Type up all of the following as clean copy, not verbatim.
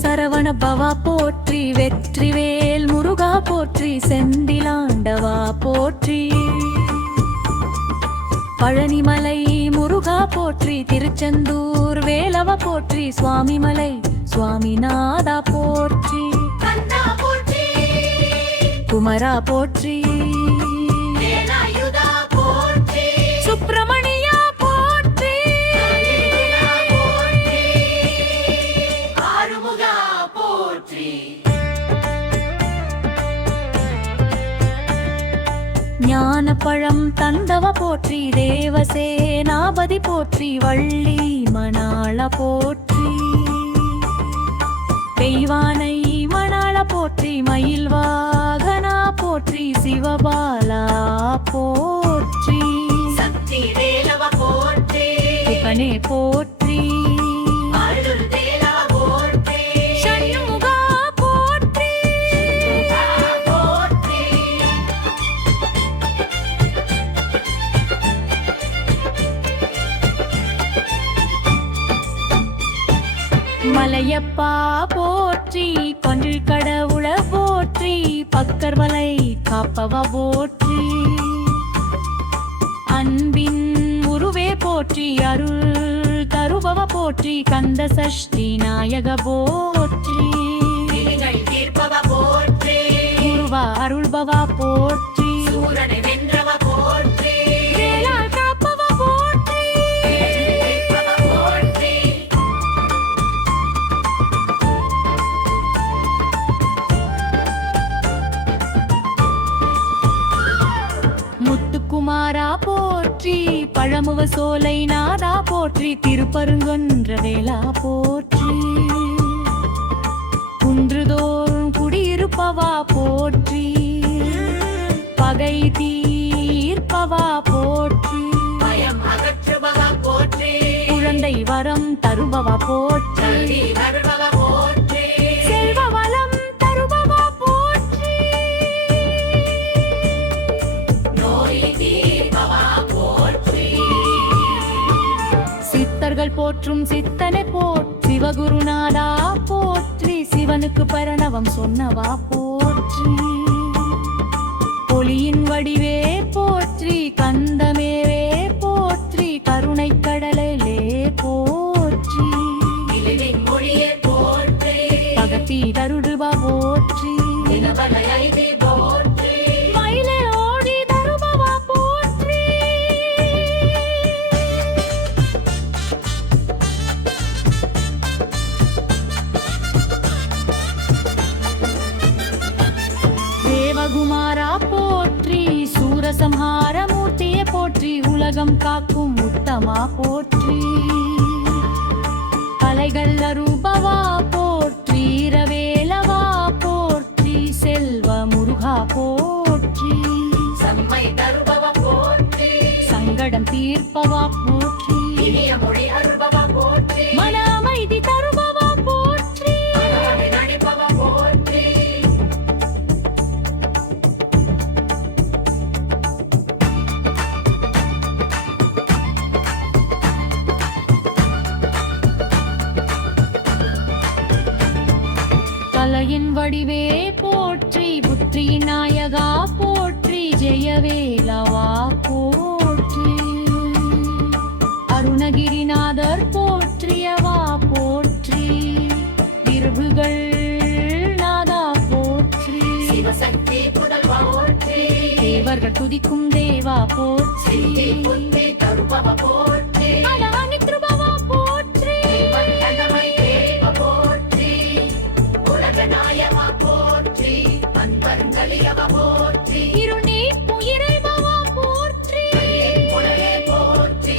சரவண பவா போற்றி, வெற்றிவேல் முருகா போற்றி, செந்திலாண்டவா போற்றி. பழனிமலை முருகா போற்றி, திருச்செந்தூர் வேலவ போற்றி, சுவாமிமலை சுவாமிநாதா போற்றி, குமரா போற்றி, சுப்பிரமணியா போற்றி, ஆறுமுகா போற்றி. ஞானப்பழம் தந்தவ போற்றி, தேவசேனாபதி போற்றி, வள்ளி மணாள போற்றி, தெய்வானை மணாள போற்றி, மயில் வாகனா போற்றி, சிவபாலா போற்றி, சக்தி வேலவ போற்றி, புகனே போற்றி, அருள் வேலவ போற்றி, சண்முகா போற்றி, போற்றி. மலையப்பா போற்றி, கொன்றில் கடவுள போற்றி, பக்கர்வலை காப்பவ போற்றி, அன்பின் உருவே போற்றி, அருள் தருபவ போற்றி, கந்த சஷ்டி நாயக போற்றி, தீர்ப்பவ போற்றி, குருவா அருள்பவா போற்றி, சூரனை வென்றவ போற்றி, வேளாள் காப்பவ போற்றி, போற்றி. முத்துக்குமாரா போற்றி, பழமுவ சோலை நாதா போற்றி, திருப்பருங்கொன்ற வேளா போற்றி, குன்றுதோறும் குடியிருப்பவா போற்றி, பகை தீர்ப்பவா போற்றி, பயம் அகற்றுபவா போற்றி, குழந்தை வரம் தருபவா போற்றி, செல்வ வளம் தருபவா போற்றி, நோய் தீர்ப்பவா போற்றி. சித்தர்கள் போற்றும் சித்தனை போற்றி, சிவகுருநாதா போற்றி, சிவனுக்கு பரணவம் சொன்னவா போற்றி, ஒளியின் வடிவே போற்றி, கந்தமேவே போற்றி, கருணை கடலே போற்றி, மொழியே போற்றி, பகத்தி தருடுபா போற்றி, மயிலே ஓடி தருபவா போற்றி. தேவகுமாரா போற்றி, சூரசம்ஹார மூர்த்தியே போற்றி, உலகம் காக்கும் உத்தமா போற்றி, கலைகள் அரூபவா போற்றி, இரவேலவா போற்றி, செல்வ முருகா போற்றி, செம்மை தருபவ போற்றி, சங்கடம் தீர்ப்பவா போற்றி, இனிய மொழி அருபவா போற்றி, மன அமைதி தருபவா போற்றி, நடிப்பவ போற்றி. கலையின் வடிவே போற்றி, புத்திரியின் நாயகா போற்றி, ஜெயவேலவா போற்றி, அருணகிரிநாதர் போற்றியவா போற்றி, விருபுகள் நாதா போற்றி, சிவசக்தி புதல்வா போற்றி, தேவர்கள் துதிக்கும் தேவா போற்றி, தருபவ போற்றி, அலானி திருபவா போற்றி, போற்றி, உலகநாயகா போற்றி, அன்பர்களியவ போற்றி, இருநீ உயிரைவா போற்றி, போற்றி,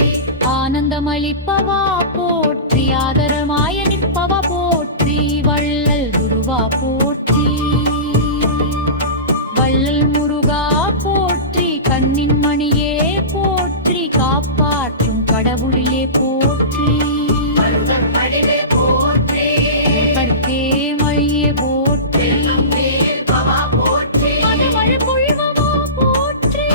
ஆனந்தமளிப்பவா போற்றி, ஆதரமாய நிற்பவா போற்றி, வள்ளல் குருவா போற்றி, வள்ளல் முருகா போற்றி, கண்ணின் மணியே போற்றி, காப்பாற்றும் கடவுளிலே போற்றி, கற்கே மொழியே போற்றி, மதுமழை பொழிவமா போற்றி,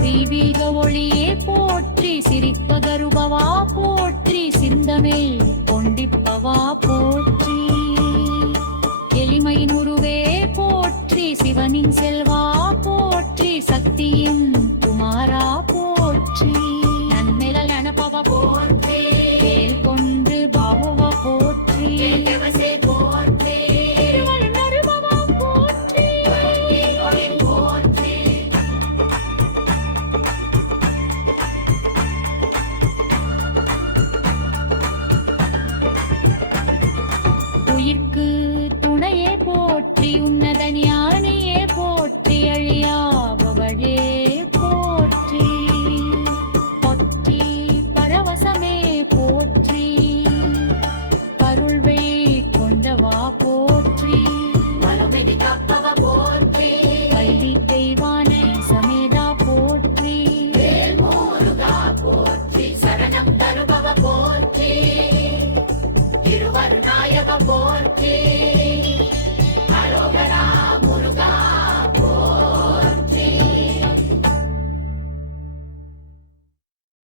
தீபீக ஒளியே போற்றி, போற்றி சிரிப்பகருபவா போற்றி சிந்தமேல் கொண்டிப்பவா போற்றி எளிமையின் உருவே போற்றி சிவனின் செல்வா போற்றி சக்தியின் குமாரா போற்றி நன்மைகள் அனுபவ போற்றி வேல் கொன்று பாவவ போற்றி திருவள்ளம் அருபவா போற்றி உயிர்க்கு துணையே போற்றி உன்னத ஞானியே போற்றி அழியாபவளே போற்றி பொற்றி பரவசமே போற்றி பருள்வை கொண்டவா போற்றி கைலி தெய்வானை சமேதா போற்றி சரணம் தருபவ போற்றி திருவருநாயக போற்றி